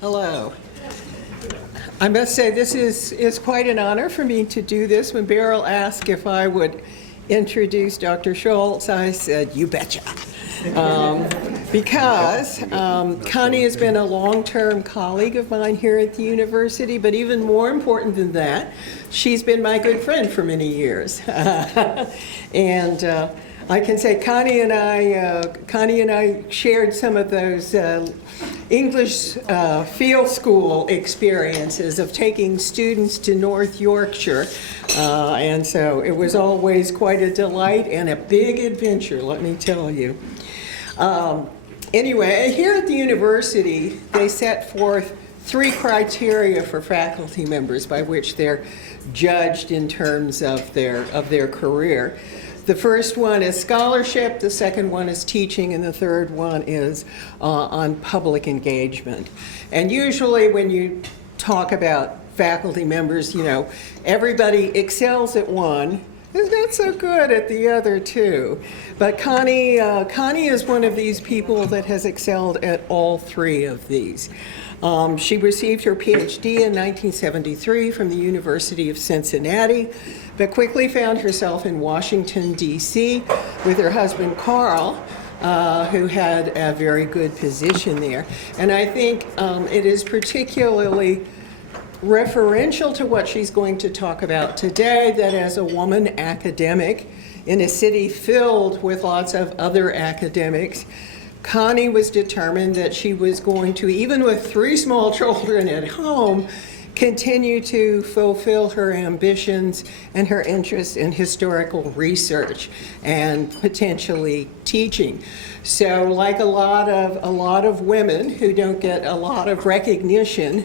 Hello. I must say this is quite an honor for me to do this. When Beryl asked if I would introduce Dr. Schulz, I said, you betcha. Because Connie has been a long-term colleague of mine here at the university, but even more important than that, she's been my good friend for many years. And I can say Connie and I shared some of those English field school experiences of taking students to North Yorkshire. And so it was always quite a delight and a big adventure, let me tell you. Anyway, here at the university, they set forth 3 criteria for faculty members by which they're judged in terms of their career. The first one is scholarship, the second one is teaching, and the third one is on public engagement. And usually when you talk about faculty members, you know, everybody excels at one, is not so good at the other two. But Connie is one of these people that has excelled at all 3 of these. She received her PhD in 1973 from the University of Cincinnati, but quickly found herself in Washington, D.C. with her husband, Carl, who had a very good position there. And I think it is particularly referential to what she's going to talk about today, that as a woman academic in a city filled with lots of other academics, Connie was determined that she was going to, even with 3 small children at home, continue to fulfill her ambitions and her interest in historical research and potentially teaching. So, like a lot of women who don't get a lot of recognition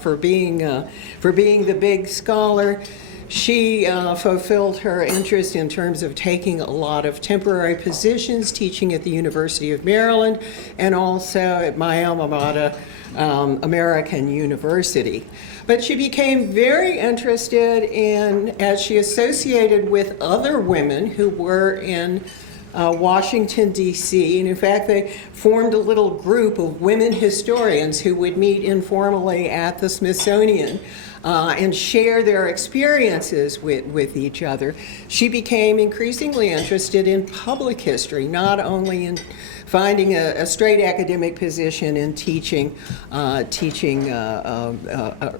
for being the big scholar, she fulfilled her interest in terms of taking a lot of temporary positions, teaching at the University of Maryland and also at my alma mater, American University. But she became very interested in, as she associated with other women who were in Washington, D.C., and in fact they formed a little group of women historians who would meet informally at the Smithsonian and share their experiences with each other. She became increasingly interested in public history, not only in finding a straight academic position in teaching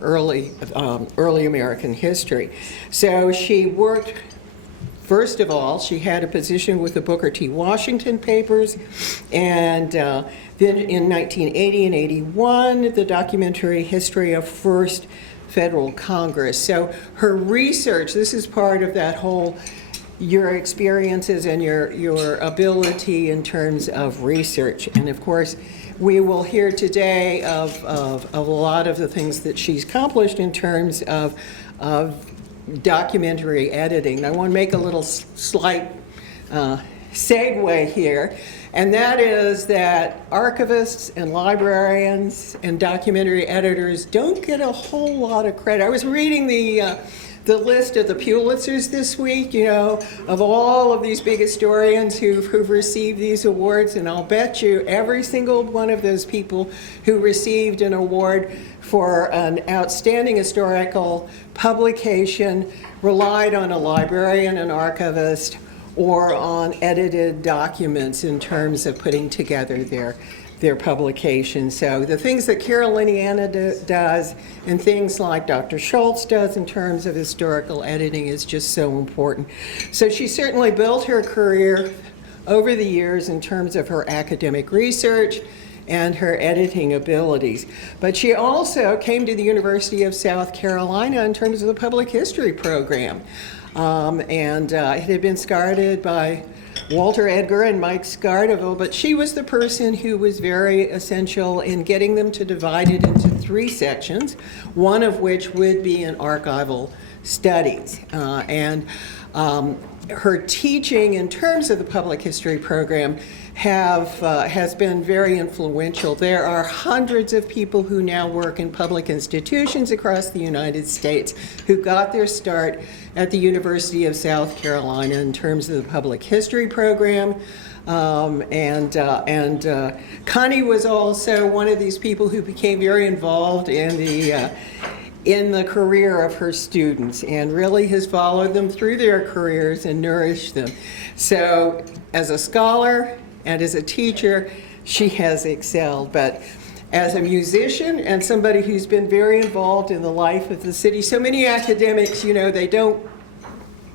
early American history. So she worked. First of all, she had a position with the Booker T. Washington papers, and then in 1980 and 81, the documentary History of First Federal Congress. So her research, this is part of that whole, your experiences and your ability in terms of research. And of course, we will hear today of a lot of the things that she's accomplished in terms of documentary editing. I want to make a little slight segue here, and that is that archivists and librarians and documentary editors don't get a whole lot of credit. I was reading the list of the Pulitzers this week, you know, of all of these big historians who've received these awards, and I'll bet you every single one of those people who received an award for an outstanding historical publication relied on a librarian, an archivist, or on edited documents in terms of putting together their publication. So the things that Caroliniana does and things like Dr. Schulz does in terms of historical editing is just so important. So she certainly built her career over the years in terms of her academic research and her editing abilities. But she also came to the University of South Carolina in terms of the public history program. It had been started by Walter Edgar and Mike Scardival, but she was the person who was very essential in getting them to divide it into 3 sections, one of which would be in archival studies. Her teaching in terms of the public history program has been very influential. There are hundreds of people who now work in public institutions across the United States who got their start at the University of South Carolina in terms of the public history program. Connie was also one of these people who became very involved in the career of her students and really has followed them through their careers and nourished them. So as a scholar and as a teacher, she has excelled. But as a musician and somebody who's been very involved in the life of the city, so many academics, they don't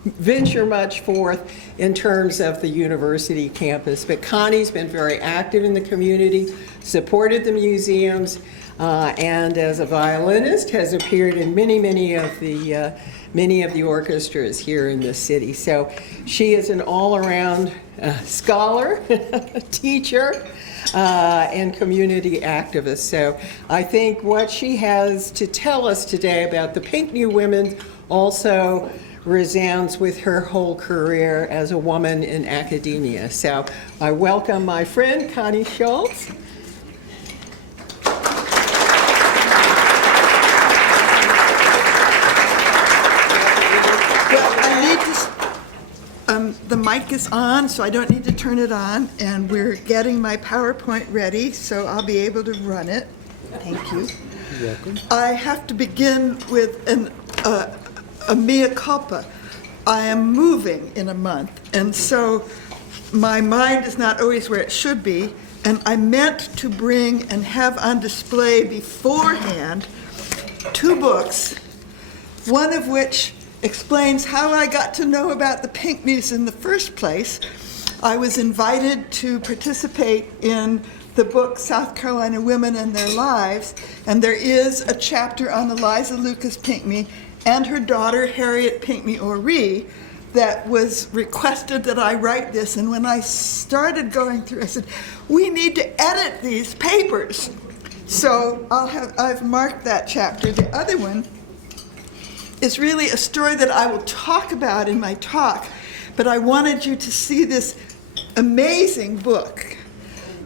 venture much forth in terms of the university campus, but Connie's been very active in the community, supported the museums, and as a violinist has appeared in many of the orchestras here in the city. So she is an all-around scholar, teacher, and community activist. So I think what she has to tell us today about the Pinckney women also resounds with her whole career as a woman in academia. So I welcome my friend Connie Schulz. The mic is on, so I don't need to turn it on, and we're getting my PowerPoint ready, so I'll be able to run it. Thank you. You're welcome. I have to begin with a mea culpa. I am moving in a month, and so my mind is not always where it should be, and I meant to bring and have on display beforehand 2 books, one of which explains how I got to know about the Pinckneys in the first place. I was invited to participate in the book South Carolina Women and Their Lives, and there is a chapter on Eliza Lucas Pinckney and her daughter Harriott Pinckney Horry that was requested that I write this. And when I started going through, I said, we need to edit these papers. So I've marked that chapter. The other one is really a story that I will talk about in my talk, but I wanted you to see this amazing book,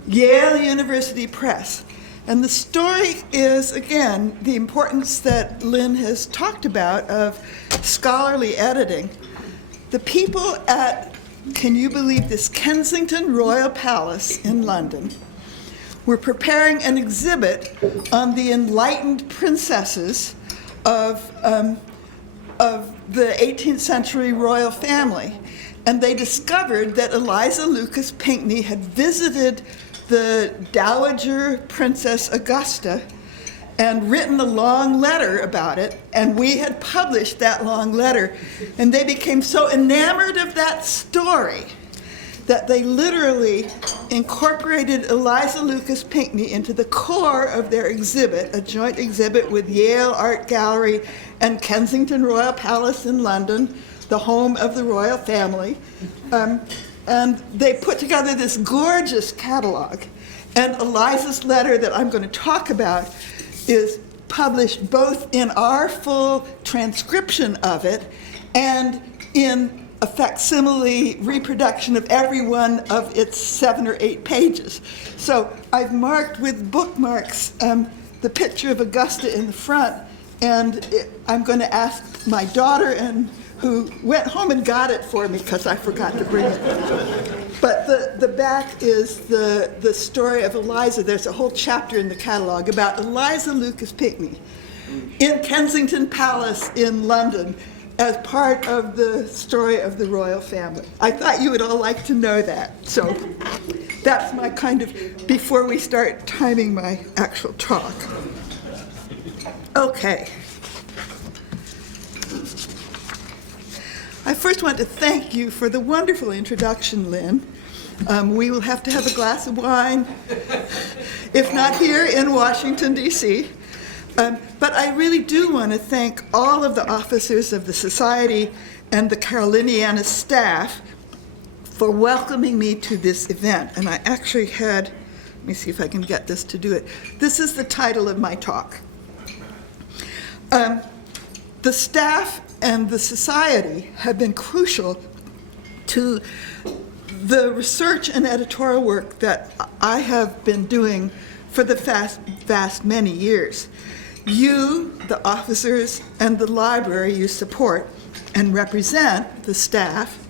Yale University Press. And the story is, again, the importance that Lynn has talked about of scholarly editing. The people at, can you believe this, Kensington Royal Palace in London were preparing an exhibit on the enlightened princesses of the 18th century royal family. And they discovered that Eliza Lucas Pinckney had visited the Dowager Princess Augusta and written a long letter about it, and we had published that long letter. And they became so enamored of that story that they literally incorporated Eliza Lucas Pinckney into the core of their exhibit, a joint exhibit with Yale Art Gallery and Kensington Royal Palace in London, the home of the royal family. And they put together this gorgeous catalog. And Eliza's letter that I'm going to talk about is published both in our full transcription of it and in a facsimile reproduction of every one of its 7 or 8 pages. So I've marked with bookmarks the picture of Augusta in the front, and I'm going to ask my daughter, who went home and got it for me because I forgot to bring it. But the back is the story of Eliza. There's a whole chapter in the catalog about Eliza Lucas Pinckney in Kensington Palace in London as part of the story of the royal family. I thought you would all like to know that. So that's my kind of, before we start timing my actual talk. Okay. I first want to thank you for the wonderful introduction, Lynn. We will have to have a glass of wine, if not here in Washington, D.C. But I really do want to thank all of the officers of the Society and the Caroliniana staff for welcoming me to this event. And I actually had, let me see if I can get this to do it. This is the title of my talk. The staff and the Society have been crucial to the research and editorial work that I have been doing for the vast many years. You, the officers, and the library you support and represent, the staff,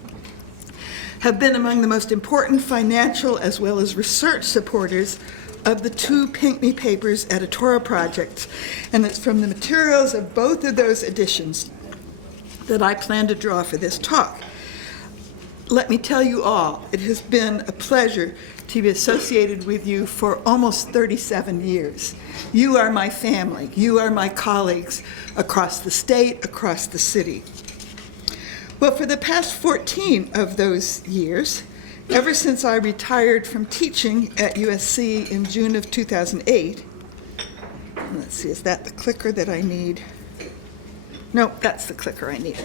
have been among the most important financial as well as research supporters of the two Pinckney Papers editorial projects. And it's from the materials of both of those editions that I plan to draw for this talk. Let me tell you all, it has been a pleasure to be associated with you for almost 37 years. You are my family. You are my colleagues across the state, across the city. Well, for the past 14 of those years, ever since I retired from teaching at USC in June of 2008, let's see, is that the clicker that I need? No, that's the clicker I need.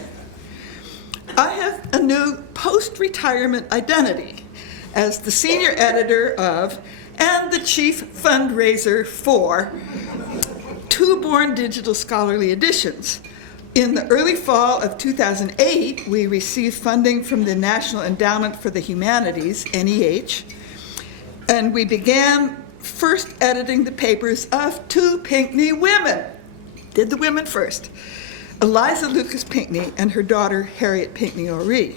I have a new post-retirement identity as the senior editor of and the chief fundraiser for two Born Digital Scholarly Editions. In the early fall of 2008, we received funding from the National Endowment for the Humanities, NEH, and we began first editing the papers of two Pinckney women. Did the women first. Eliza Lucas Pinckney and her daughter, Harriott Pinckney Horry.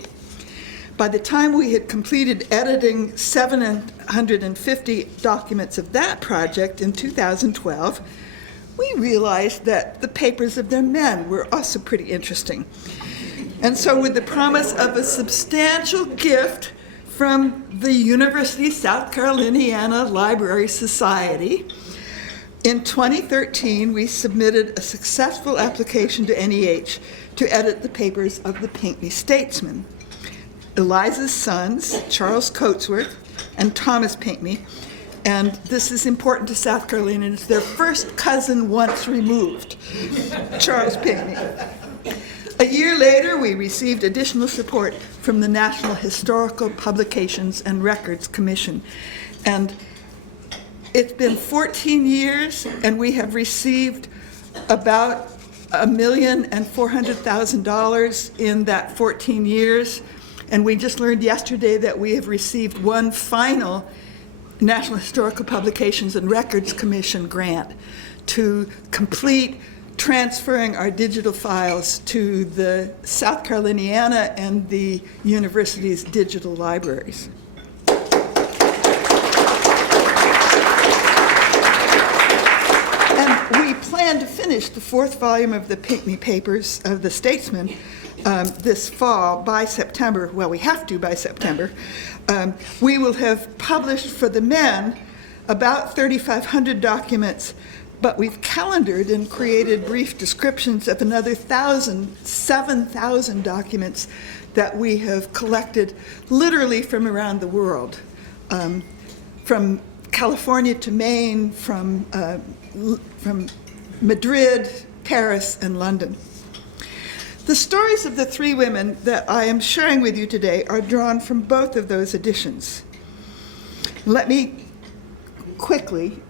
By the time we had completed editing 750 documents of that project in 2012, we realized that the papers of their men were also pretty interesting. And so with the promise of a substantial gift from the University South Caroliniana Library Society, in 2013, we submitted a successful application to NEH to edit the papers of the Pinckney Statesmen. Eliza's sons, Charles Cotesworth and Thomas Pinckney, and this is important to South Carolina, it's their first cousin once removed, Charles Pinckney. A year later, we received additional support from the National Historical Publications and Records Commission. And it's been 14 years, and we have received about $1,400,000 in that 14 years. And we just learned yesterday that we have received one final National Historical Publications and Records Commission grant to complete transferring our digital files to the South Caroliniana and the university's digital libraries. And we plan to finish the fourth volume of the Pinckney Papers of the Statesmen this fall by September. Well, we have to by September. We will have published for the men about 3,500 documents, but we've calendared and created brief descriptions of another 7,000 documents that we have collected literally from around the world, from California to Maine, from Madrid, Paris, and London. The stories of the three women that I am sharing with you today are drawn from both of those editions. Let me quickly,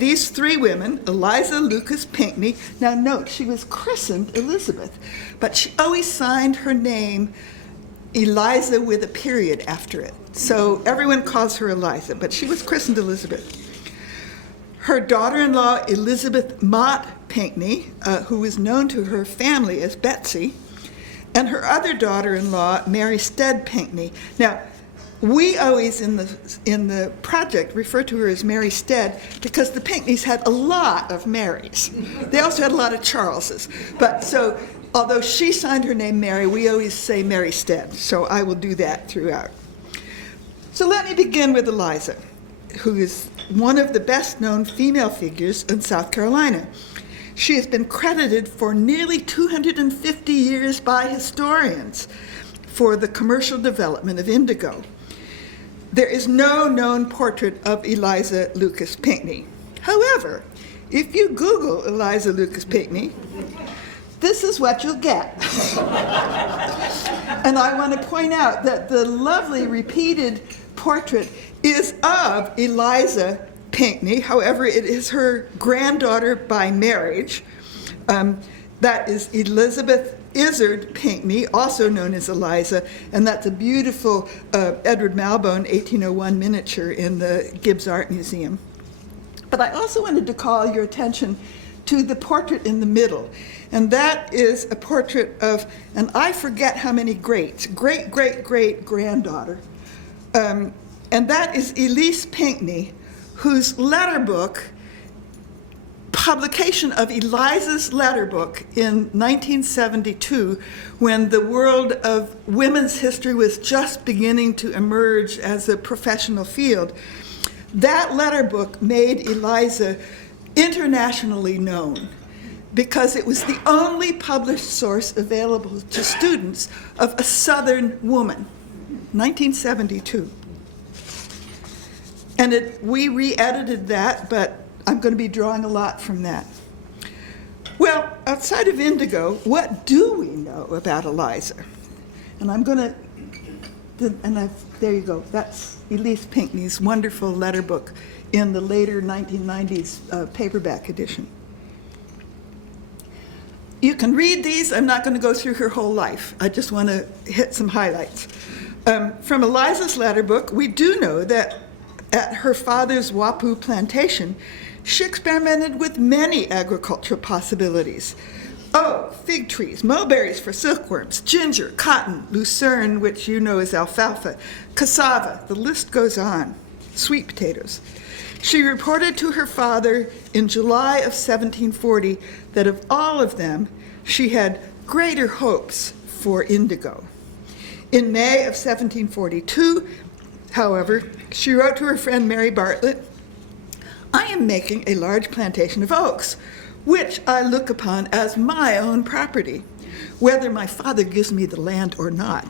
these three women, Eliza Lucas Pinckney, now note she was christened Elizabeth, but she always signed her name Eliza with a period after it. So everyone calls her Eliza, but she was christened Elizabeth. Her daughter-in-law, Elizabeth Motte Pinckney, who was known to her family as Betsy, and her other daughter-in-law, Mary Stead Pinckney. Now, we always in the project refer to her as Mary Stead because the Pinckneys had a lot of Marys. They also had a lot of Charleses. But so, although she signed her name Mary, we always say Mary Stead. So I will do that throughout. So let me begin with Eliza, who is one of the best-known female figures in South Carolina. She has been credited for nearly 250 years by historians for the commercial development of indigo. There is no known portrait of Eliza Lucas Pinckney. However, if you Google Eliza Lucas Pinckney, this is what you'll get. And I want to point out that the lovely repeated portrait is of Eliza Pinckney. However, it is her granddaughter by marriage. That is Elizabeth Izard Pinckney, also known as Eliza, and that's a beautiful Edward Malbone 1801 miniature in the Gibbs Art Museum. But I also wanted to call your attention to the portrait in the middle, and that is a portrait of, and I forget how many greats, great-great-great-granddaughter And that is Eliza Pinckney, whose letter book, publication of Eliza's letter book in 1972, when the world of women's history was just beginning to emerge as a professional field, that letter book made Eliza internationally known because it was the only published source available to students of a Southern woman, 1972. And we re-edited that, but I'm going to be drawing a lot from that. Well, outside of indigo, what do we know about Eliza? And I'm going to, there you go. That's Eliza Pinckney's wonderful letter book in the later 1990s paperback edition. You can read these. I'm not going to go through her whole life. I just want to hit some highlights. From Eliza's letter book, we do know that at her father's Wapu plantation, she experimented with many agricultural possibilities. Fig trees, mulberries for silkworms, ginger, cotton, lucerne, which you know is alfalfa, cassava, the list goes on, sweet potatoes. She reported to her father in July of 1740 that of all of them, she had greater hopes for indigo. In May of 1742, however, she wrote to her friend Mary Bartlett, "I am making a large plantation of oaks, which I look upon as my own property, whether my father gives me the land or not.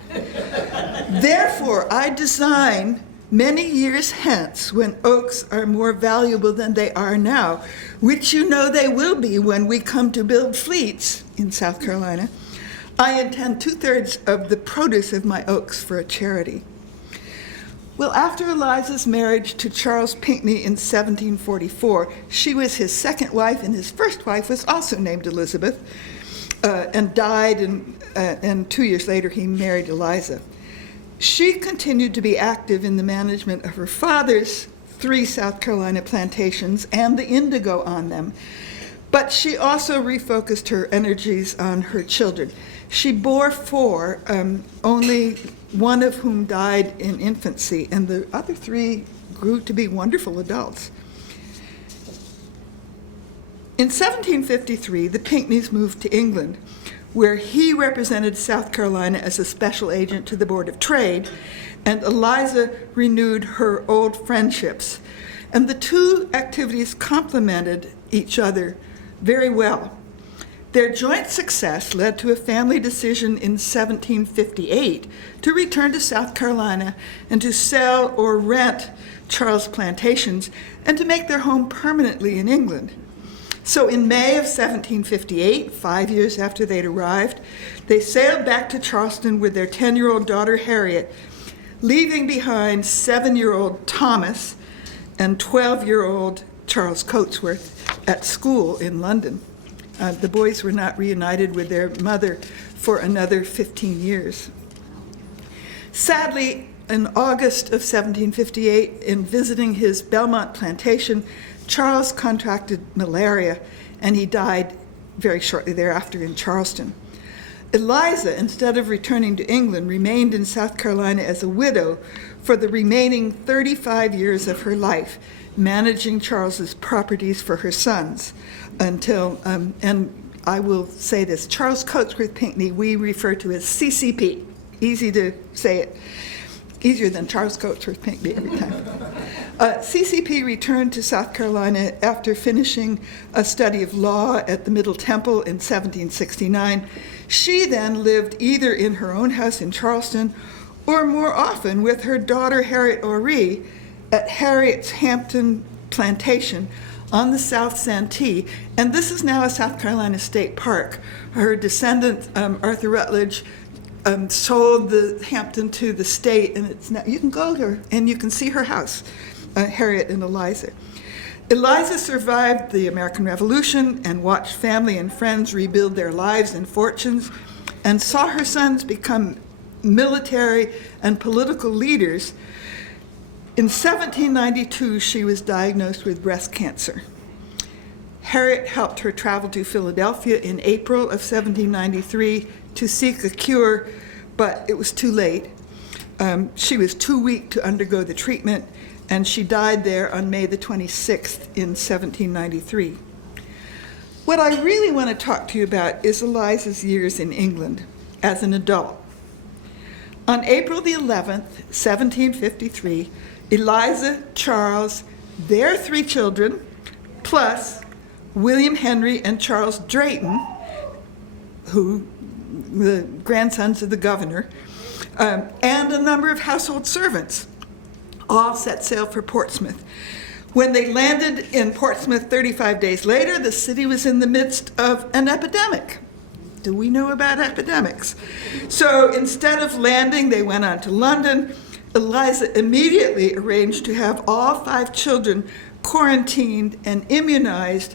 Therefore, I design many years hence, when oaks are more valuable than they are now, which you know they will be when we come to build fleets in South Carolina, I intend 2/3 of the produce of my oaks for a charity." Well, after Eliza's marriage to Charles Pinckney in 1744, she was his second wife, and his first wife was also named Elizabeth, and died, and 2 years later he married Eliza. She continued to be active in the management of her father's 3 South Carolina plantations and the indigo on them, but she also refocused her energies on her children. She bore 4, only one of whom died in infancy, and the other 3 grew to be wonderful adults. In 1753, the Pinckneys moved to England, where he represented South Carolina as a special agent to the Board of Trade, and Eliza renewed her old friendships. And the 2 activities complemented each other very well. Their joint success led to a family decision in 1758 to return to South Carolina and to sell or rent Charles' plantations and to make their home permanently in England. So in May of 1758, 5 years after they'd arrived, they sailed back to Charleston with their 10-year-old daughter Harriott, leaving behind 7-year-old Thomas and 12-year-old Charles Cotesworth at school in London. The boys were not reunited with their mother for another 15 years. Sadly, in August of 1758, in visiting his Belmont plantation, Charles contracted malaria, and he died very shortly thereafter in Charleston. Eliza, instead of returning to England, remained in South Carolina as a widow for the remaining 35 years of her life, managing Charles's properties for her sons until, and I will say this, Charles Cotesworth Pinckney we refer to as CCP. Easy to say it. Easier than Charles Cotesworth Pinckney every time. CCP returned to South Carolina after finishing a study of law at the Middle Temple in 1769. She then lived either in her own house in Charleston or more often with her daughter Harriott Horry at Harriott's Hampton plantation on the South Santee, and this is now a South Carolina state park. Her descendant, Arthur Rutledge, sold the Hampton to the state, and it's now, you can go there and you can see her house, Harriott and Eliza. Eliza survived the American Revolution and watched family and friends rebuild their lives and fortunes, and saw her sons become military and political leaders. In 1792, she was diagnosed with breast cancer. Harriott helped her travel to Philadelphia in April of 1793 to seek a cure, but it was too late. She was too weak to undergo the treatment, and she died there on May the 26th in 1793. What I really want to talk to you about is Eliza's years in England as an adult. On April the 11th, 1753, Eliza, Charles, their 3 children, plus William Henry and Charles Drayton, who the grandsons of the governor, and a number of household servants, all set sail for Portsmouth. When they landed in Portsmouth 35 days later, the city was in the midst of an epidemic. Do we know about epidemics? So instead of landing, they went on to London. Eliza immediately arranged to have all 5 children quarantined and immunized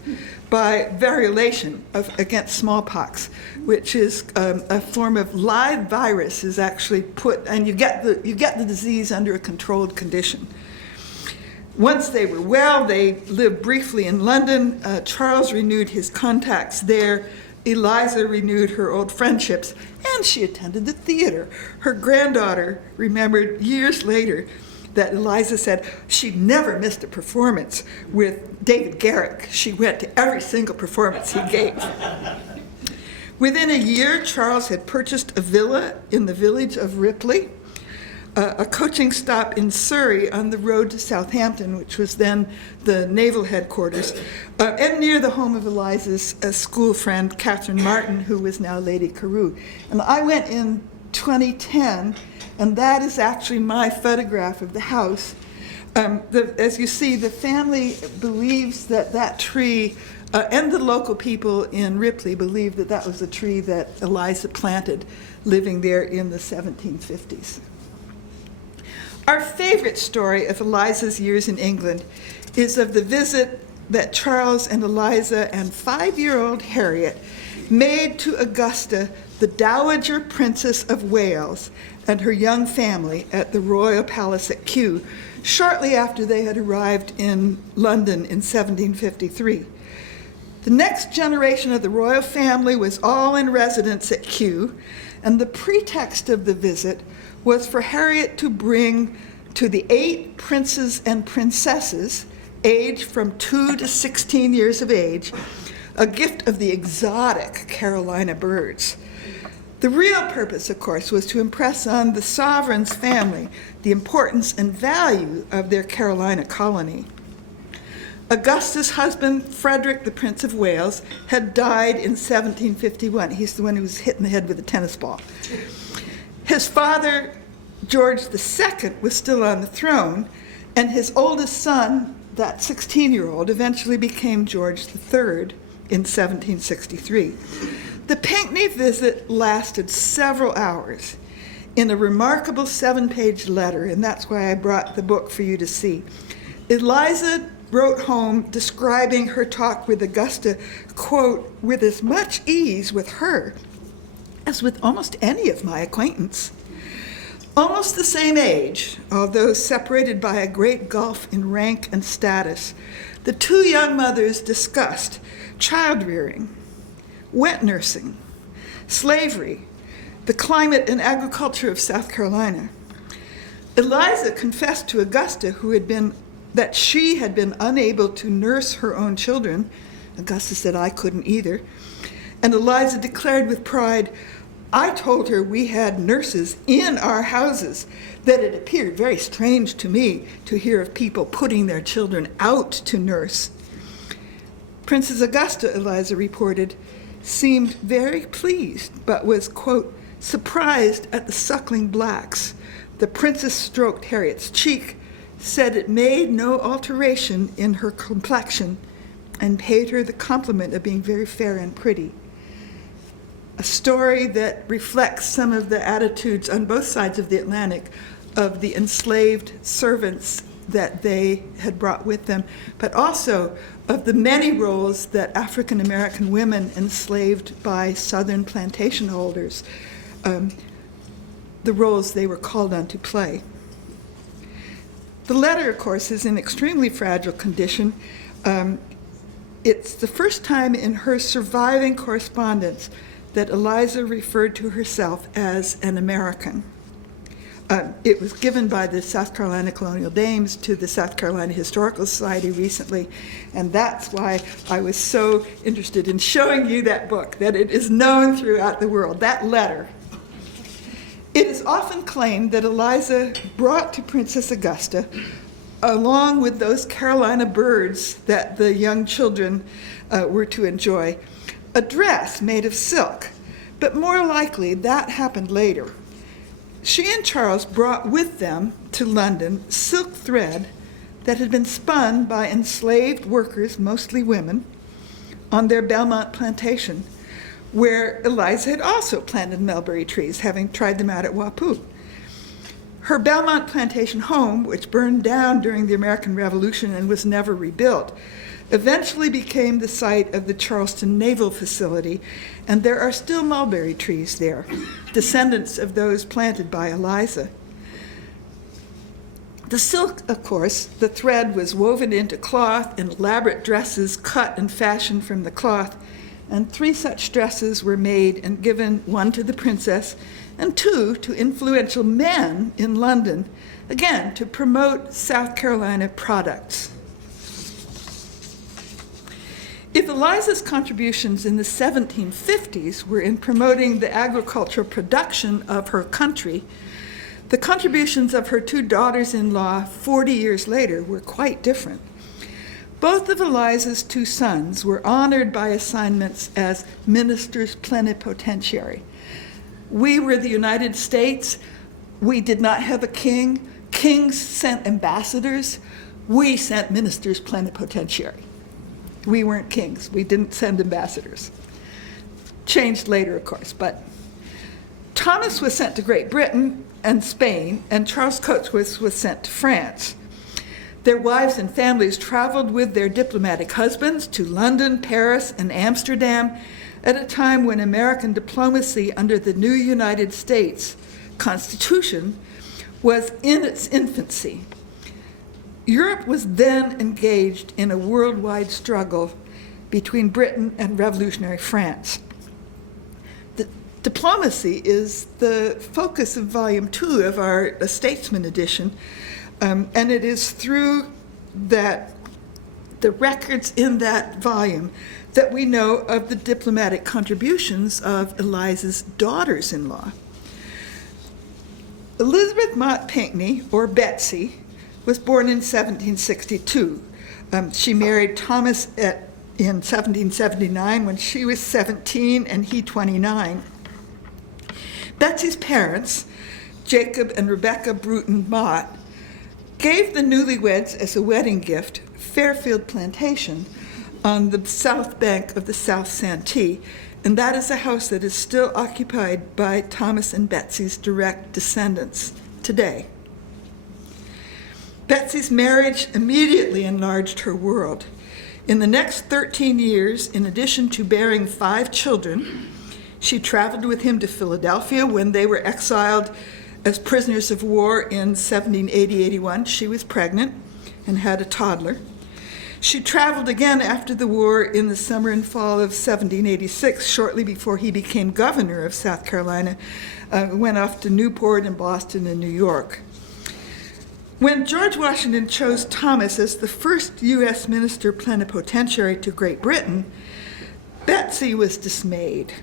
by variolation against smallpox, which is a form of live virus is actually put, and you get the disease under a controlled condition. Once they were well, they lived briefly in London. Charles renewed his contacts there. Eliza renewed her old friendships, and she attended the theater. Her granddaughter remembered years later that Eliza said she never missed a performance with David Garrick. She went to every single performance he gave. Within a year, Charles had purchased a villa in the village of Ripley, a coaching stop in Surrey on the road to Southampton, which was then the naval headquarters, and near the home of Eliza's school friend, Catherine Martin, who was now Lady Carew. And I went in 2010, and that is actually my photograph of the house. As you see, the family believes that that tree, and the local people in Ripley believe that that was a tree that Eliza planted living there in the 1750s. Our favorite story of Eliza's years in England is of the visit that Charles and Eliza and 5-year-old Harriott made to Augusta, the Dowager Princess of Wales, and her young family at the Royal Palace at Kew, shortly after they had arrived in London in 1753. The next generation of the royal family was all in residence at Kew, and the pretext of the visit was for Harriott to bring to the 8 princes and princesses, aged from 2 to 16 years of age, a gift of the exotic Carolina birds. The real purpose, of course, was to impress on the sovereign's family the importance and value of their Carolina colony. Augusta's husband, Frederick, the Prince of Wales, had died in 1751. He's the one who was hit in the head with a tennis ball. His father, George II, was still on the throne, and his oldest son, that 16-year-old, eventually became George III in 1763. The Pinckney visit lasted several hours in a remarkable 7-page letter, and that's why I brought the book for you to see. Eliza wrote home describing her talk with Augusta, quote, with as much ease with her as with almost any of my acquaintance. Almost the same age, although separated by a great gulf in rank and status, the 2 young mothers discussed child rearing, wet nursing, slavery, the climate and agriculture of South Carolina. Eliza confessed to Augusta that she had been unable to nurse her own children. Augusta said, I couldn't either. And Eliza declared with pride, I told her we had nurses in our houses, that it appeared very strange to me to hear of people putting their children out to nurse. Princess Augusta, Eliza reported, seemed very pleased, but was, quote, surprised at the suckling blacks. The princess stroked Harriet's cheek, said it made no alteration in her complexion, and paid her the compliment of being very fair and pretty. A story that reflects some of the attitudes on both sides of the Atlantic of the enslaved servants that they had brought with them, but also of the many roles that African American women enslaved by Southern plantation holders, the roles they were called on to play. The letter, of course, is in extremely fragile condition. It's the first time in her surviving correspondence that Eliza referred to herself as an American. It was given by the South Carolina Colonial Dames to the South Carolina Historical Society recently, and that's why I was so interested in showing you that book, that it is known throughout the world, that letter. It is often claimed that Eliza brought to Princess Augusta, along with those Carolina birds that the young children were to enjoy, a dress made of silk, but more likely that happened later. She and Charles brought with them to London silk thread that had been spun by enslaved workers, mostly women, on their Belmont plantation, where Eliza had also planted mulberry trees, having tried them out at Wappoo. Her Belmont plantation home, which burned down during the American Revolution and was never rebuilt, eventually became the site of the Charleston Naval Facility, and there are still mulberry trees there, descendants of those planted by Eliza. The silk, of course, the thread was woven into cloth in elaborate dresses cut and fashioned from the cloth, and 3 such dresses were made and given, 1 to the princess and 2 to influential men in London, again, to promote South Carolina products. If Eliza's contributions in the 1750s were in promoting the agricultural production of her country, the contributions of her 2 daughters-in-law 40 years later were quite different. Both of Eliza's 2 sons were honored by assignments as ministers plenipotentiary. We were the United States. We did not have a king. Kings sent ambassadors. We sent ministers plenipotentiary. We weren't kings. We didn't send ambassadors. Changed later, of course, but Thomas was sent to Great Britain and Spain, and Charles Cotesworth was sent to France. Their wives and families traveled with their diplomatic husbands to London, Paris, and Amsterdam at a time when American diplomacy under the new United States Constitution was in its infancy. Europe was then engaged in a worldwide struggle between Britain and revolutionary France. The diplomacy is the focus of Volume 2 of our Statesman edition, and it is through that, the records in that volume, that we know of the diplomatic contributions of Eliza's daughters-in-law. Elizabeth Motte Pinckney, or Betsy, was born in 1762. She married Thomas in 1779 when she was 17 and he 29. Betsy's parents, Jacob and Rebecca Bruton Motte, gave the newlyweds as a wedding gift Fairfield Plantation on the south bank of the South Santee, and that is a house that is still occupied by Thomas and Betsy's direct descendants today. Betsy's marriage immediately enlarged her world. In the next 13 years, in addition to bearing 5 children, she traveled with him to Philadelphia when they were exiled as prisoners of war in 1780-81. She was pregnant and had a toddler. She traveled again after the war in the summer and fall of 1786, shortly before he became governor of South Carolina, went off to Newport and Boston and New York. When George Washington chose Thomas as the first U.S. minister plenipotentiary to Great Britain, Betsy was dismayed.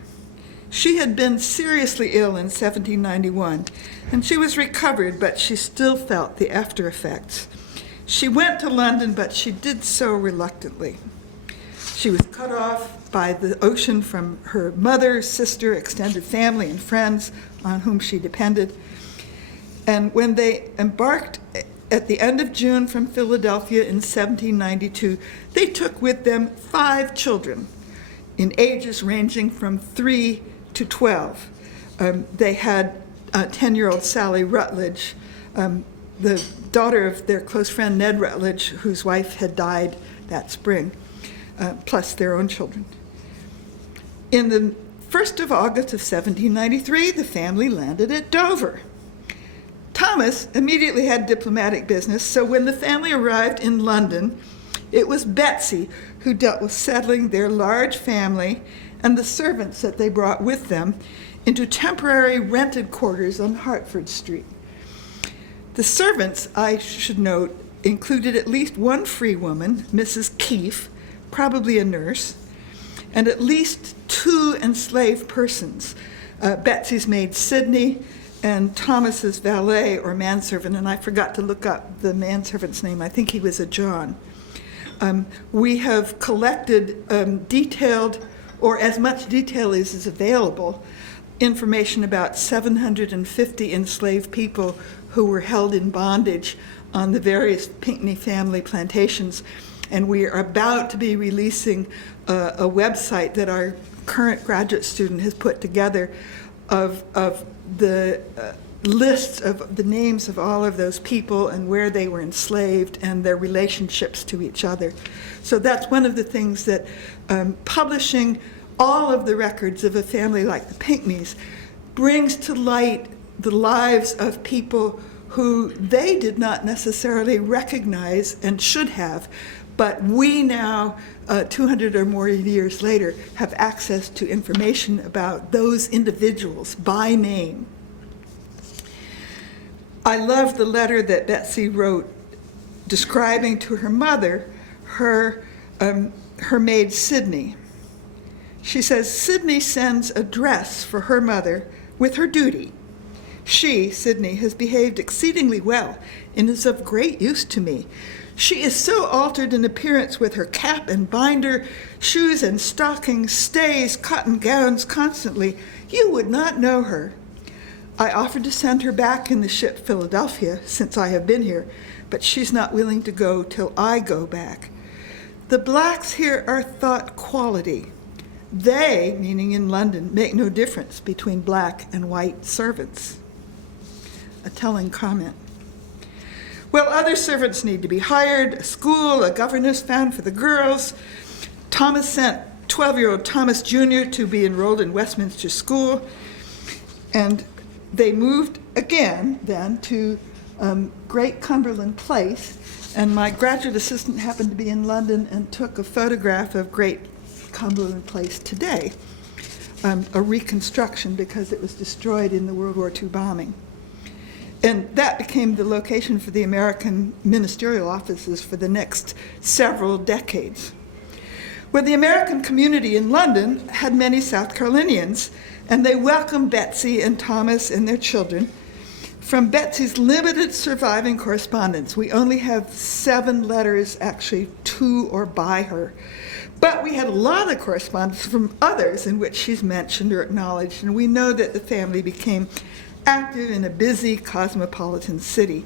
She had been seriously ill in 1791, and she was recovered, but she still felt the after effects. She went to London, but she did so reluctantly. She was cut off by the ocean from her mother, sister, extended family, and friends on whom she depended. And when they embarked at the end of June from Philadelphia in 1792, they took with them 5 children in ages ranging from 3 to 12. They had 10-year-old Sally Rutledge, the daughter of their close friend Ned Rutledge, whose wife had died that spring, plus their own children. In the 1st of August of 1793, the family landed at Dover. Thomas immediately had diplomatic business, so when the family arrived in London, it was Betsy who dealt with settling their large family and the servants that they brought with them into temporary rented quarters on Hertford Street. The servants, I should note, included at least one free woman, Mrs. Keefe, probably a nurse, and at least 2 enslaved persons, Betsy's maid Sidney and Thomas's valet or manservant, and I forgot to look up the manservant's name. I think he was a John. We have collected detailed, or as much detail as is available, information about 750 enslaved people who were held in bondage on the various Pinckney family plantations. And we are about to be releasing a website that our current graduate student has put together of the lists of the names of all of those people and where they were enslaved and their relationships to each other. So that's one of the things that publishing all of the records of a family like the Pinckneys brings to light the lives of people who they did not necessarily recognize and should have, but we now, 200 or more years later, have access to information about those individuals by name. I love the letter that Betsy wrote describing to her mother her maid Sidney. She says, Sidney sends a dress for her mother with her duty. She, Sidney, has behaved exceedingly well and is of great use to me. She is so altered in appearance with her cap and binder, shoes and stockings, stays, cotton gowns constantly, you would not know her. I offered to send her back in the ship Philadelphia since I have been here, but she's not willing to go till I go back. The blacks here are thought quality. They, meaning in London, make no difference between black and white servants. A telling comment. Well, other servants need to be hired, a school, a governess found for the girls. Thomas sent 12-year-old Thomas Jr. to be enrolled in Westminster School, and they moved again then to Great Cumberland Place, and my graduate assistant happened to be in London and took a photograph of Great Cumberland Place today, a reconstruction because it was destroyed in the World War II bombing. And that became the location for the American ministerial offices for the next several decades. Well, the American community in London had many South Carolinians, and they welcomed Betsy and Thomas and their children. From Betsy's limited surviving correspondence, we only have 7 letters actually to or by her. But we had a lot of correspondence from others in which she's mentioned or acknowledged, and we know that the family became active in a busy cosmopolitan city.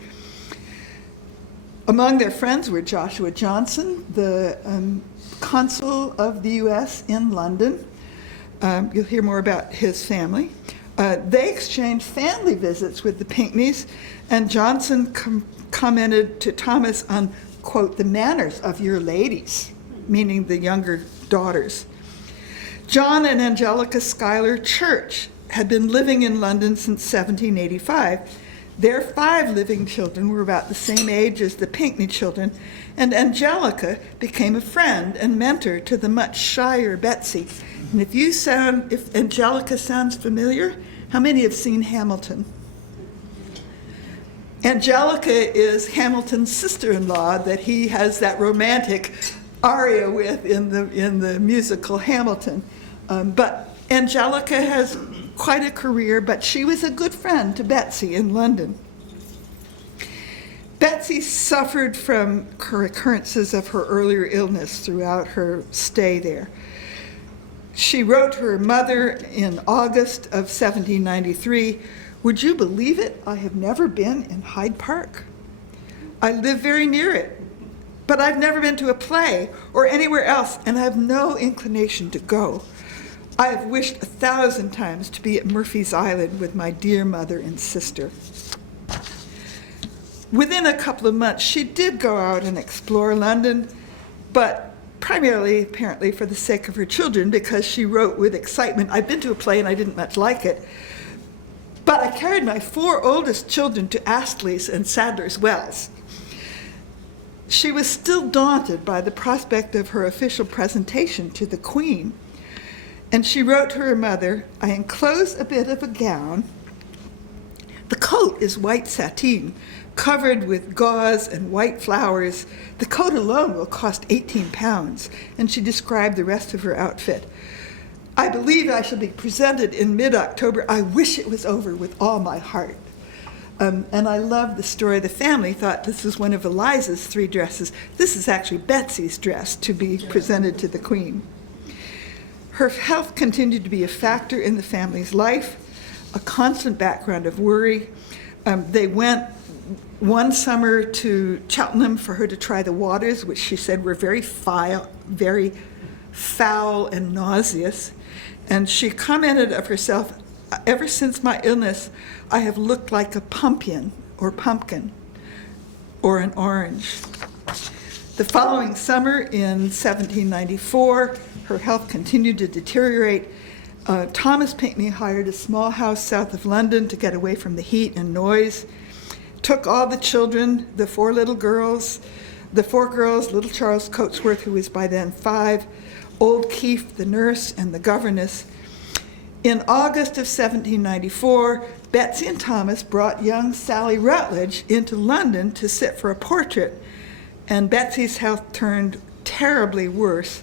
Among their friends were Joshua Johnson, the consul of the U.S. in London. You'll hear more about his family. They exchanged family visits with the Pinckneys, and Johnson commented to Thomas on, quote, the manners of your ladies, meaning the younger daughters. John and Angelica Schuyler Church had been living in London since 1785. Their 5 living children were about the same age as the Pinckney children, and Angelica became a friend and mentor to the much shyer Betsy. And if Angelica sounds familiar, how many have seen Hamilton? Angelica is Hamilton's sister-in-law that he has that romantic aria with in the musical Hamilton. But Angelica has quite a career, but she was a good friend to Betsy in London. Betsy suffered from recurrences of her earlier illness throughout her stay there. She wrote to her mother in August of 1793, "Would you believe it? I have never been in Hyde Park. I live very near it, but I've never been to a play or anywhere else, and I have no inclination to go. I have wished 1,000 times to be at Murphy's Island with my dear mother and sister." Within a couple of months, she did go out and explore London, but primarily, apparently, for the sake of her children, because she wrote with excitement, "I've been to a play and I didn't much like it, but I carried my 4 oldest children to Astley's and Sadler's Wells." She was still daunted by the prospect of her official presentation to the Queen. And she wrote to her mother, "I enclose a bit of a gown The coat is white sateen, covered with gauze and white flowers. The coat alone will cost 18 pounds, and she described the rest of her outfit. I believe I shall be presented in mid-October. I wish it was over with all my heart. And I love the story. The family thought this was one of Eliza's 3 dresses. This is actually Betsy's dress to be presented to the Queen. Her health continued to be a factor in the family's life, a constant background of worry. They went one summer to Cheltenham for her to try the waters, which she said were very foul and nauseous. And she commented of herself, "Ever since my illness, I have looked like a pumpkin or an orange." The following summer in 1794, her health continued to deteriorate. Thomas Pinckney hired a small house south of London to get away from the heat and noise, took all the children, the 4 girls, little Charles Cotesworth, who was by then 5, old Keefe, the nurse, and the governess. In August of 1794, Betsy and Thomas brought young Sally Rutledge into London to sit for a portrait, and Betsy's health turned terribly worse.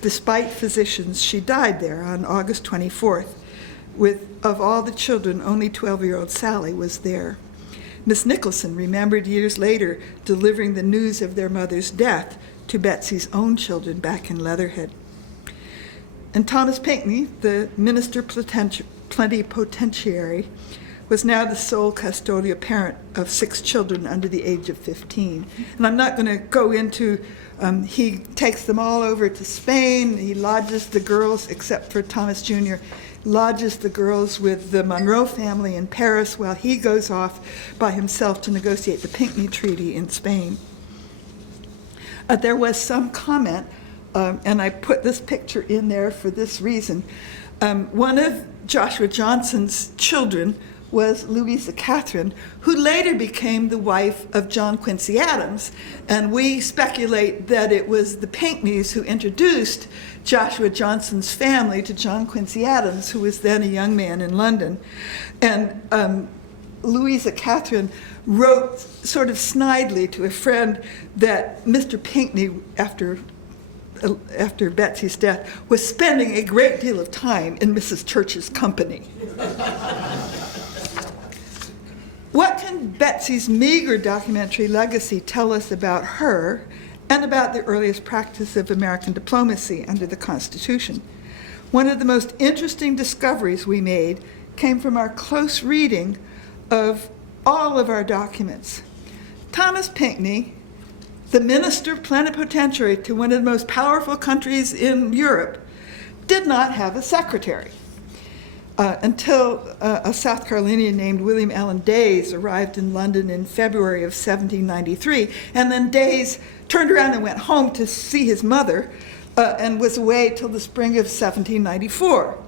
Despite physicians, she died there on August 24th. Of all the children, only 12-year-old Sally was there. Miss Nicholson remembered years later delivering the news of their mother's death to Betsy's own children back in Leatherhead. And Thomas Pinckney, the minister plenipotentiary, was now the sole custodial parent of 6 children under the age of 15. And I'm not going to go into, he takes them all over to Spain. He lodges the girls, except for Thomas Jr., lodges the girls with the Monroe family in Paris while he goes off by himself to negotiate the Pinckney Treaty in Spain. There was some comment, and I put this picture in there for this reason. One of Joshua Johnson's children was Louisa Catherine, who later became the wife of John Quincy Adams. And we speculate that it was the Pinckneys who introduced Joshua Johnson's family to John Quincy Adams, who was then a young man in London. And Louisa Catherine wrote sort of snidely to a friend that Mr. Pinckney, after Betsy's death, was spending a great deal of time in Mrs. Church's company. What can Betsy's meager documentary legacy tell us about her and about the earliest practice of American diplomacy under the Constitution? One of the most interesting discoveries we made came from our close reading of all of our documents. Thomas Pinckney, the minister plenipotentiary to one of the most powerful countries in Europe, did not have a secretary until a South Carolinian named William Allen Days arrived in London in February of 1793. And then Days turned around and went home to see his mother and was away till the spring of 1794.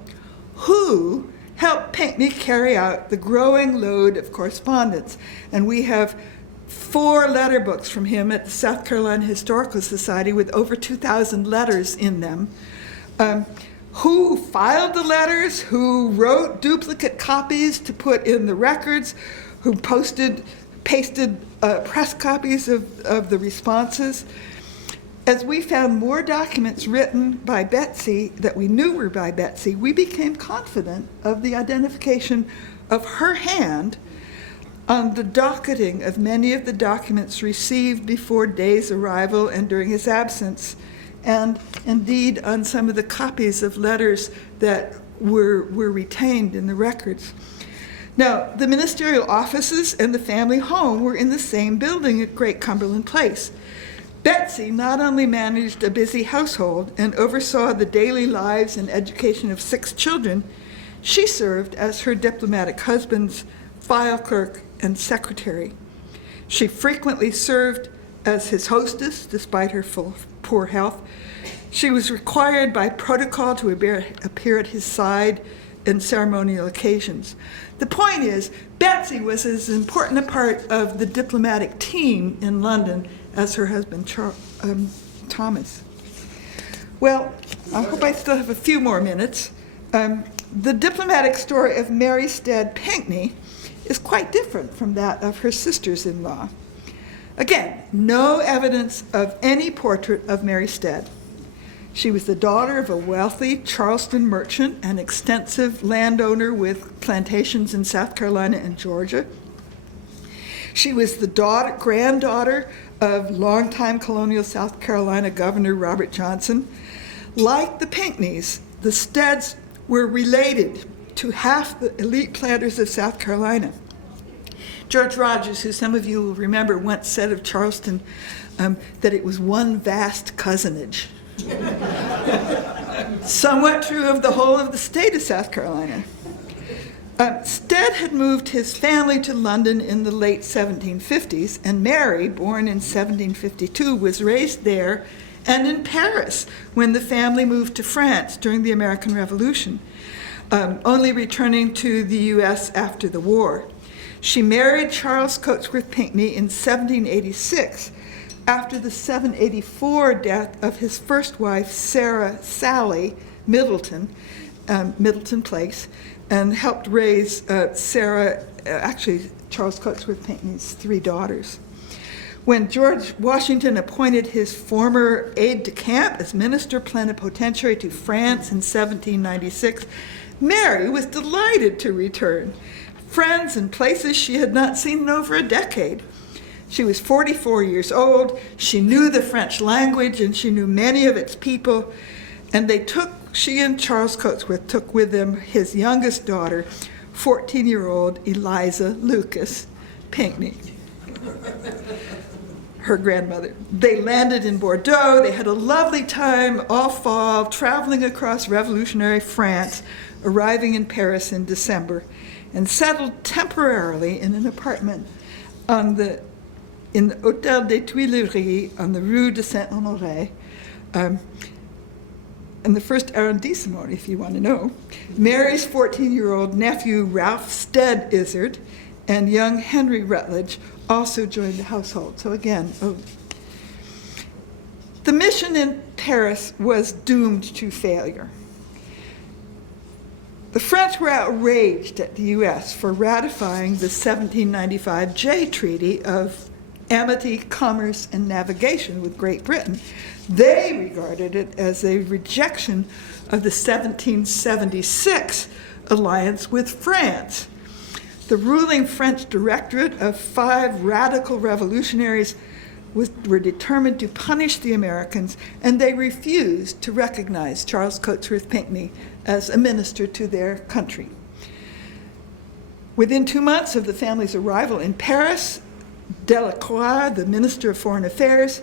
Who helped Pinckney carry out the growing load of correspondence? And we have 4 letter books from him at the South Carolina Historical Society with over 2,000 letters in them. Who filed the letters, who wrote duplicate copies to put in the records, who pasted press copies of the responses. As we found more documents written by Betsy that we knew were by Betsy, we became confident of the identification of her hand on the docketing of many of the documents received before Day's arrival and during his absence, and indeed on some of the copies of letters that were retained in the records. Now, the ministerial offices and the family home were in the same building at Great Cumberland Place. Betsy not only managed a busy household and oversaw the daily lives and education of 6 children, she served as her diplomatic husband's file clerk and secretary. She frequently served as his hostess, despite her poor health. She was required by protocol to appear at his side in ceremonial occasions. The point is, Betsy was as important a part of the diplomatic team in London as her husband, Thomas. Well, I hope I still have a few more minutes. The diplomatic story of Mary Stead Pinckney is quite different from that of her sisters-in-law. Again, no evidence of any portrait of Mary Stead. She was the daughter of a wealthy Charleston merchant and extensive landowner with plantations in South Carolina and Georgia. She was the granddaughter of longtime colonial South Carolina Governor Robert Johnson. Like the Pinckneys, the Steads were related to half the elite planters of South Carolina. George Rogers, who some of you will remember, once said of Charleston that it was one vast cousinage. Somewhat true of the whole of the state of South Carolina. Stead had moved his family to London in the late 1750s, and Mary, born in 1752, was raised there and in Paris when the family moved to France during the American Revolution, only returning to the U.S. after the war. She married Charles Cotesworth Pinckney in 1786 after the 784 death of his first wife, Sarah Sally Middleton, Middleton Place, and helped raise Charles Cotesworth Pinckney's 3 daughters. When George Washington appointed his former aide-de-camp as minister plenipotentiary to France in 1796, Mary was delighted to return. Friends and places she had not seen in over a decade. She was 44 years old, she knew the French language, and she knew many of its people, and she and Charles Cotesworth took with them his youngest daughter, 14-year-old Eliza Lucas Pinckney, her grandmother. They landed in Bordeaux. They had a lovely time all fall, traveling across revolutionary France, arriving in Paris in December, and settled temporarily in an apartment in the Hôtel des Tuileries on the Rue de Saint-Honoré, in the first arrondissement, if you want to know. Mary's 14-year-old nephew, Ralph Stead Izard, and young Henry Rutledge also joined the household. So again, the mission in Paris was doomed to failure. The French were outraged at the U.S. for ratifying the 1795 Jay Treaty of amity, commerce, and navigation with Great Britain. They regarded it as a rejection of the 1776 alliance with France. The ruling French directorate of 5 radical revolutionaries were determined to punish the Americans, and they refused to recognize Charles Cotesworth Pinckney as a minister to their country. Within 2 months of the family's arrival in Paris, Delacroix, the Minister of Foreign Affairs,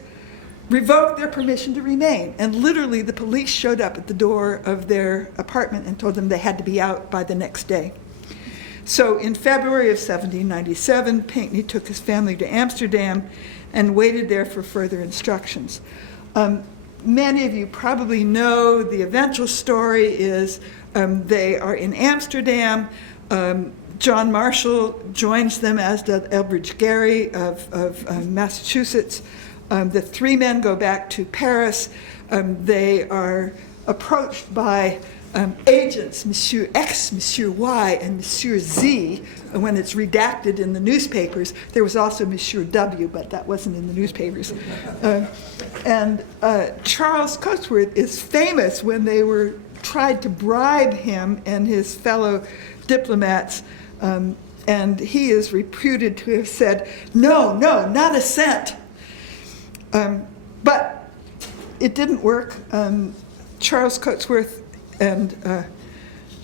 revoked their permission to remain, and literally the police showed up at the door of their apartment and told them they had to be out by the next day. So in February of 1797, Pinckney took his family to Amsterdam and waited there for further instructions. Many of you probably know the eventual story is they are in Amsterdam. John Marshall joins them, as does Elbridge Gerry of Massachusetts. The 3 men go back to Paris. They are approached by agents, Monsieur X, Monsieur Y, and Monsieur Z. When it's redacted in the newspapers, there was also Monsieur W, but that wasn't in the newspapers. And Charles Cotesworth is famous when they tried to bribe him and his fellow diplomats, and he is reputed to have said, no, not a cent. But it didn't work. Charles Cotesworth and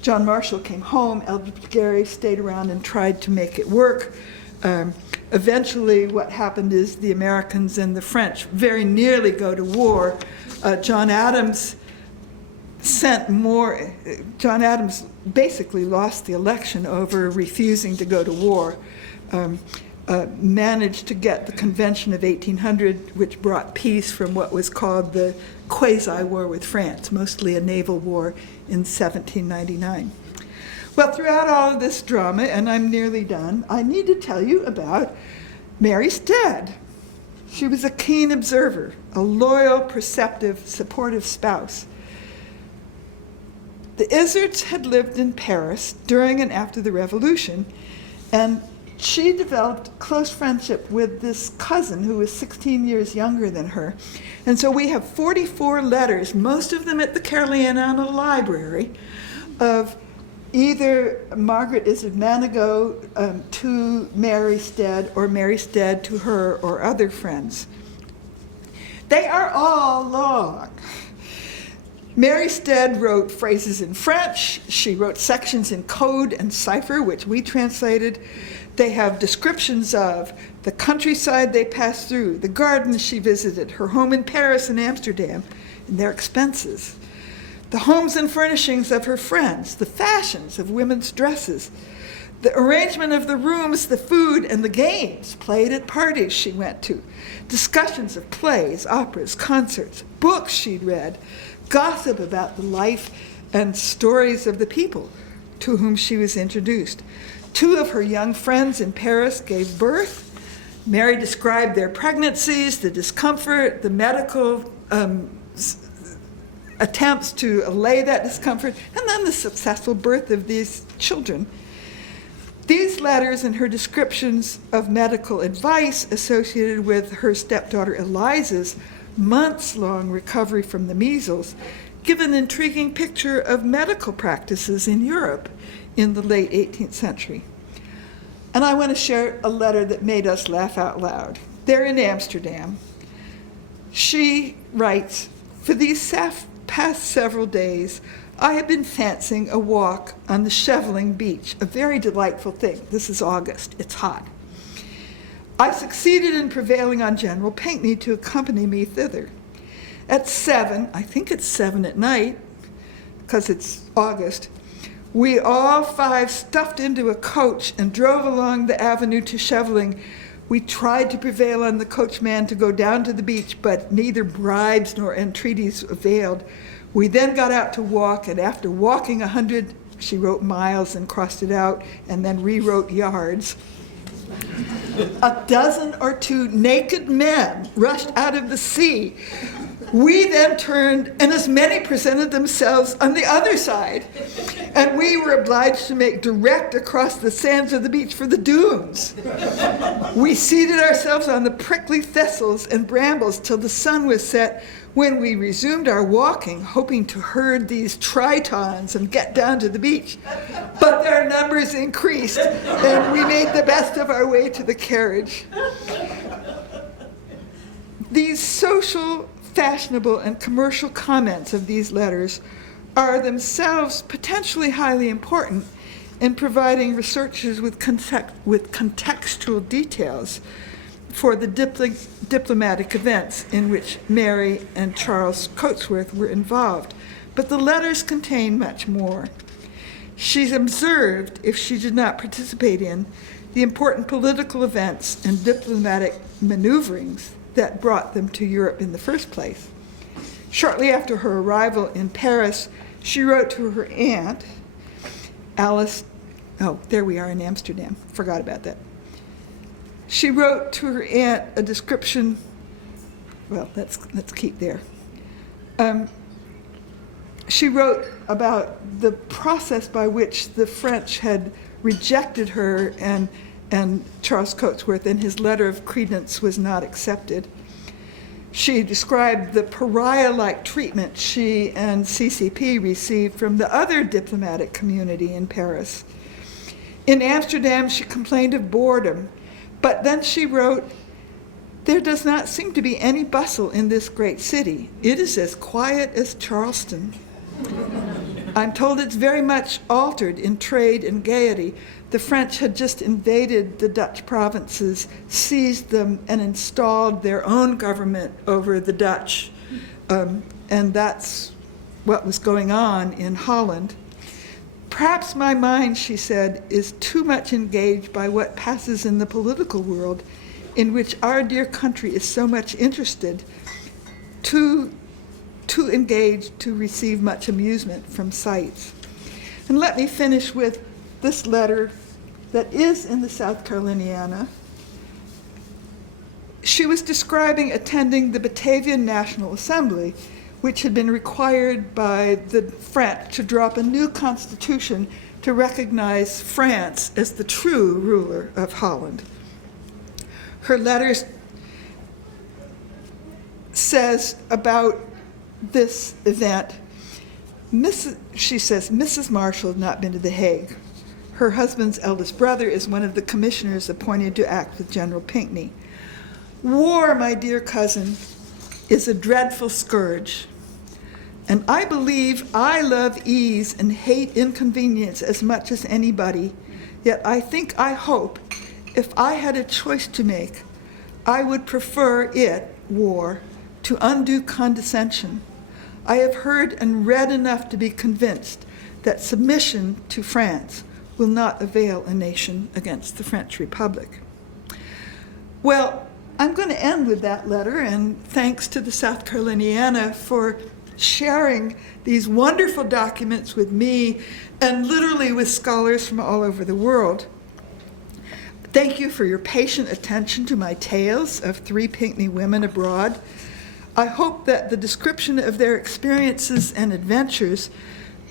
John Marshall came home. Elbridge Gerry stayed around and tried to make it work. Eventually, what happened is the Americans and the French very nearly go to war. John Adams basically lost the election over refusing to go to war. Managed to get the Convention of 1800, which brought peace from what was called the quasi-war with France, mostly a naval war in 1799. Well, throughout all of this drama, and I'm nearly done, I need to tell you about Mary Stead. She was a keen observer, a loyal, perceptive, supportive spouse. The Izards had lived in Paris during and after the Revolution, And she developed close friendship with this cousin who was 16 years younger than her. And so we have 44 letters, most of them at the Caroliniana Library, of either Margaret Isard-Manigault to Mary Stead, or Mary Stead to her or other friends. They are all long. Mary Stead wrote phrases in French. She wrote sections in code and cipher, which we translated. They have descriptions of the countryside they passed through, the gardens she visited, her home in Paris and Amsterdam, and their expenses, the homes and furnishings of her friends, the fashions of women's dresses, the arrangement of the rooms, the food, and the games played at parties she went to, discussions of plays, operas, concerts, books she'd read, gossip about the life and stories of the people to whom she was introduced. 2 of her young friends in Paris gave birth. Mary described their pregnancies, the discomfort, the medical attempts to allay that discomfort, and then the successful birth of these children. These letters and her descriptions of medical advice associated with her stepdaughter Eliza's months-long recovery from the measles give an intriguing picture of medical practices in Europe in the late 18th century. And I want to share a letter that made us laugh out loud. They're in Amsterdam. She writes, "For these past several days, I have been fancying a walk on the Scheveling beach, a very delightful thing. This is August, it's hot. I succeeded in prevailing on General Pinckney to accompany me thither. At 7, I think it's 7 at night, because it's August, we all 5 stuffed into a coach and drove along the avenue to Scheveling. We tried to prevail on the coachman to go down to the beach, but neither bribes nor entreaties availed. We then got out to walk, and after walking 100, she wrote miles and crossed it out, and then rewrote yards. A dozen or 2 naked men rushed out of the sea. We then turned, and as many presented themselves on the other side, and we were obliged to make direct across the sands of the beach for the dunes. We seated ourselves on the prickly thistles and brambles till the sun was set, when we resumed our walking, hoping to herd these tritons and get down to the beach. But their numbers increased, and we made the best of our way to the carriage." These social, fashionable, and commercial comments of these letters are themselves potentially highly important in providing researchers with contextual details for the diplomatic events in which Mary and Charles Cotesworth were involved. But the letters contain much more. She's observed, if she did not participate in, the important political events and diplomatic maneuverings that brought them to Europe in the first place. Shortly after her arrival in Paris, she wrote to her aunt, Alice, oh, there we are in Amsterdam, forgot about that. She wrote to her aunt a description, well, let's keep there. She wrote about the process by which the French had rejected her and Charles Cotesworth, and his letter of credence was not accepted. She described the pariah-like treatment she and CCP received from the other diplomatic community in Paris. In Amsterdam, she complained of boredom, but then she wrote, "There does not seem to be any bustle in this great city. It is as quiet as Charleston. I'm told it's very much altered in trade and gaiety. The French had just invaded the Dutch provinces, seized them, and installed their own government over the Dutch. And that's what was going on in Holland. Perhaps my mind," she said, "is too much engaged by what passes in the political world, in which our dear country is so much interested, too engaged to receive much amusement from sights." And let me finish with this letter that is in the South Caroliniana. She was describing attending the Batavian National Assembly, which had been required by the French to draw up a new constitution to recognize France as the true ruler of Holland. Her letters says about this event, she says, Mrs. Marshall had not been to The Hague. Her husband's eldest brother is one of the commissioners appointed to act with General Pinckney. War, my dear cousin, is a dreadful scourge. And I believe I love ease and hate inconvenience as much as anybody. Yet I think, I hope, if I had a choice to make, I would prefer it, war, to undue condescension. I have heard and read enough to be convinced that submission to France will not avail a nation against the French Republic. Well, I'm going to end with that letter, and thanks to the South Caroliniana for sharing these wonderful documents with me and literally with scholars from all over the world. Thank you for your patient attention to my tales of 3 Pinckney women abroad. I hope that the description of their experiences and adventures,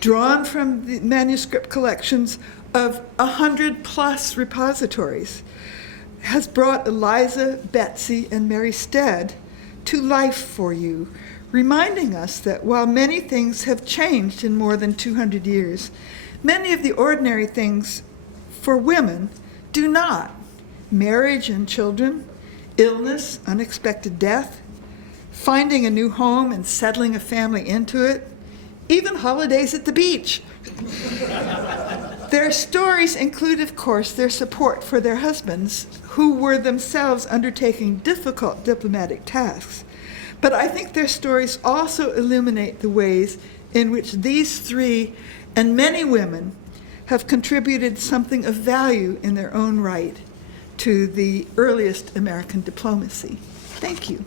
drawn from the manuscript collections of 100+ repositories, has brought Eliza, Betsy, and Mary Stead to life for you, reminding us that while many things have changed in more than 200 years, many of the ordinary things for women do not. Marriage and children, illness, unexpected death, finding a new home and settling a family into it, even holidays at the beach. Their stories include, of course, their support for their husbands, who were themselves undertaking difficult diplomatic tasks. But I think their stories also illuminate the ways in which these 3 and many women have contributed something of value in their own right to the earliest American diplomacy. Thank you.